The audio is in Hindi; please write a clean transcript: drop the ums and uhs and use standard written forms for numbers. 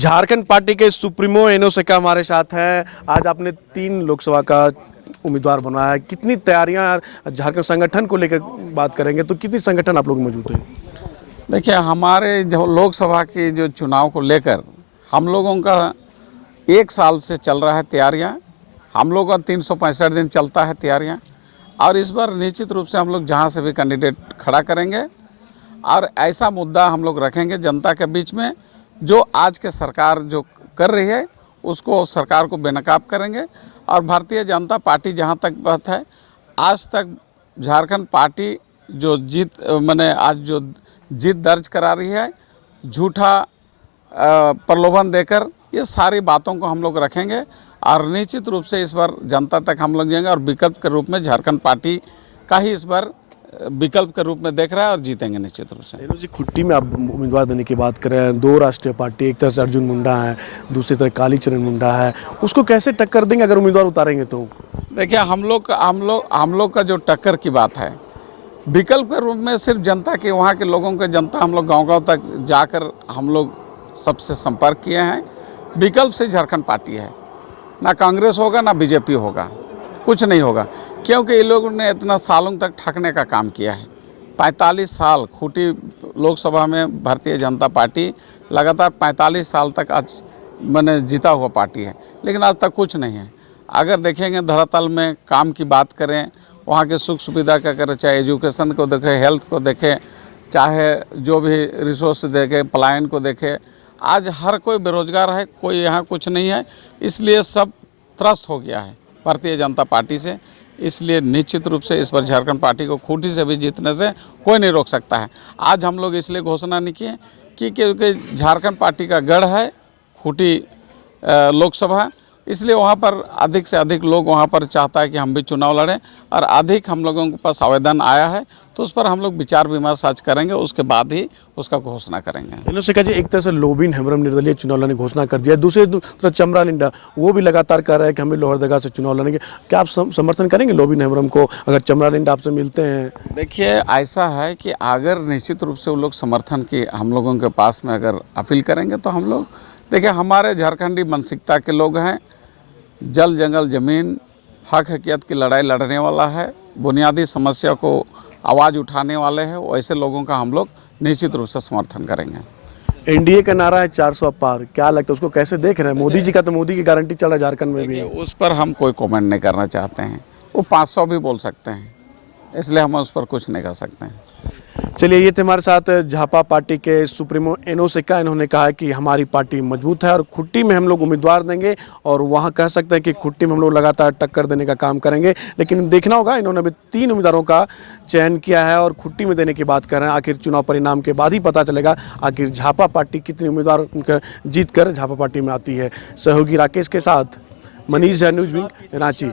झारखंड पार्टी के सुप्रीमो एनोस एक्का हमारे साथ हैं। आज आपने 3 लोकसभा का उम्मीदवार बनवाया है। कितनी तैयारियां झारखंड संगठन को लेकर बात करेंगे तो कितनी संगठन आप लोग मौजूद हैं? देखिए, हमारे जो लोकसभा के जो चुनाव को लेकर हम लोगों का 1 साल से चल रहा है तैयारियां। हम लोग का 365 दिन चलता है तैयारियां, और इस बार निश्चित रूप से हम लोग जहां से भी कैंडिडेट खड़ा करेंगे और ऐसा मुद्दा हम लोग रखेंगे जनता के बीच में जो आज के सरकार जो कर रही है उसको सरकार को बेनकाब करेंगे। और भारतीय जनता पार्टी जहां तक बात है, आज तक झारखंड पार्टी जो जीत दर्ज करा रही है, झूठा प्रलोभन देकर, ये सारी बातों को हम लोग रखेंगे और निश्चित रूप से इस बार जनता तक हम लोग जाएंगे और विकल्प के रूप में झारखंड पार्टी का ही इस बार विकल्प के रूप में देख रहा है और जीतेंगे निश्चित रूप से। एनोस जी, खुट्टी में आप उम्मीदवार देने की बात करें, 2 राष्ट्रीय पार्टी, एक तरफ से अर्जुन मुंडा है, दूसरी तरफ कालीचरण मुंडा है, उसको कैसे टक्कर देंगे अगर उम्मीदवार उतारेंगे तो? देखिए, हम लोग का जो टक्कर की बात है, विकल्प के रूप में सिर्फ जनता के, वहाँ के लोगों के जनता, हम लोग गाँव-गाँव तक जाकर हम लोग सबसे संपर्क किए हैं। विकल्प से झारखंड पार्टी है, ना कांग्रेस होगा ना बीजेपी होगा, कुछ नहीं होगा, क्योंकि ये लोगों ने इतना सालों तक ठगने का काम किया है। 45 साल खूंटी लोकसभा में भारतीय जनता पार्टी लगातार 45 साल तक आज जीता हुआ पार्टी है, लेकिन आज तक कुछ नहीं है। अगर देखेंगे धरातल में काम की बात करें, वहाँ के सुख सुविधा का करें, चाहे एजुकेशन को देखें, हेल्थ को देखें, चाहे जो भी रिसोर्स देखें, पलायन को देखें, आज हर कोई बेरोजगार है, कोई यहाँ कुछ नहीं है। इसलिए सब त्रस्त हो गया है भारतीय जनता पार्टी से। इसलिए निश्चित रूप से इस बार झारखंड पार्टी को खूंटी से भी जीतने से कोई नहीं रोक सकता है। आज हम लोग इसलिए घोषणा नहीं किए कि क्योंकि झारखंड पार्टी का गढ़ है खूंटी लोकसभा, इसलिए वहाँ पर अधिक से अधिक लोग वहाँ पर चाहता है कि हम भी चुनाव लड़ें, और अधिक हम लोगों के पास आवेदन आया है, तो उस पर हम लोग विचार विमर्श आज करेंगे, उसके बाद ही उसका घोषणा करेंगे। एनोस एक्का जी, एक तरह से लोबिन हेम्ब्रम निर्दलीय चुनाव लड़ने की घोषणा कर दिया, दूसरी तरफ चमरा लिंडा वो भी लगातार कह रहा है कि हमें लोहरदगा से चुनाव लड़ेंगे। क्या आप समर्थन करेंगे लोबिन हेम्ब्रम को अगर चमरा लिंडा आपसे मिलते हैं? देखिए, ऐसा है कि अगर निश्चित रूप से वो लोग समर्थन की हम लोगों के पास में अगर अपील करेंगे तो हम लोग, देखिए, हमारे झारखंडी मानसिकता के लोग हैं, जल जंगल ज़मीन हक हकीकत की लड़ाई लड़ने वाला है, बुनियादी समस्या को आवाज़ उठाने वाले हैं, वैसे लोगों का हम लोग निश्चित रूप से समर्थन करेंगे। एनडीए का नारा है 400 पार, क्या लगता है उसको कैसे देख रहे हैं? मोदी जी का तो मोदी की गारंटी चल रहा है झारखंड में भी। उस पर हम कोई कमेंट नहीं करना चाहते हैं। वो 500 भी बोल सकते हैं, इसलिए हम उस पर कुछ नहीं कर सकते हैं। चलिए, ये थे हमारे साथ झापा पार्टी के सुप्रीमो एनोस एक्का। इन्होंने कहा कि हमारी पार्टी मजबूत है और खुट्टी में हम लोग उम्मीदवार देंगे, और वहाँ कह सकते हैं कि खुट्टी में हम लोग लगातार टक्कर देने का काम करेंगे। लेकिन देखना होगा, इन्होंने अभी 3 उम्मीदवारों का चयन किया है और खुट्टी में देने की बात कर रहे हैं। आखिर चुनाव परिणाम के बाद ही पता चलेगा आखिर झापा पार्टी कितने उम्मीदवार उनका जीत कर झापा पार्टी में आती है। सहयोगी राकेश के साथ मनीष झा, न्यूज़ विंग, रांची।